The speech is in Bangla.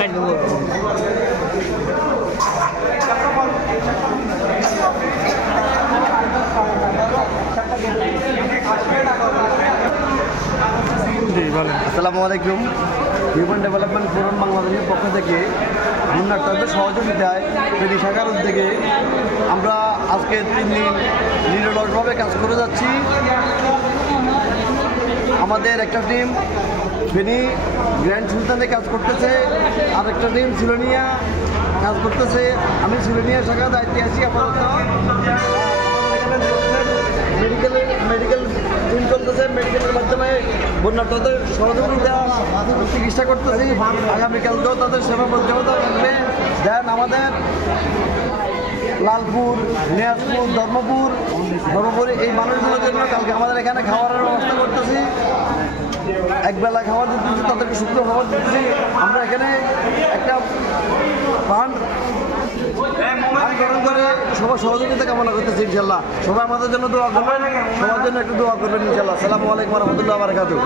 আসসালামু আলাইকুম। হিউম্যান ডেভেলপমেন্ট ফোরাম বাংলাদেশের পক্ষ থেকে বন্যার্থদের সহযোগিতায় ফেনী শাখার উদ্যোগে আমরা আজকে 3 দিন নিরলসভাবে কাজ করে যাচ্ছি। আমাদের একটা টিম ফেনী গ্র্যান্ড সুলতানে কাজ করতেছে, আর একটা টিম সিলোনিয়া কাজ করতেছে। আমি সিলোনিয়া শাখার দায়িত্বে আছি আপাতত। মেডিকেল টিম চলতেছে, মেডিকেলের মাধ্যমে বন্যার্থদের সহযোগিতা চিকিৎসা করতেছি। আগামীকালকেও তাদের সেবা পরিচালনা থাকবে। দেন আমাদের লালপুর, নিয়াজপুর, ধর্মপুর এই মানুষগুলোর জন্য কালকে আমাদের এখানে খাবারের ব্যবস্থা করতেছি। একবেলা খাবার দিতেছি, তাদেরকে শুকনো খাবার দিতেছি। আমরা এখানে একটা ফান্ড গ্রহণ করে সবার সহযোগিতা কামনা করতেছি ইনশাল্লাহ। সবাই আমাদের জন্য দোয়া করবেন, সবার জন্য একটু দোয়া করবেন ইনশাল্লাহ। আসসালামু আলাইকুম ওয়া রাহমাতুল্লাহি ওয়া বারাকাতুহু।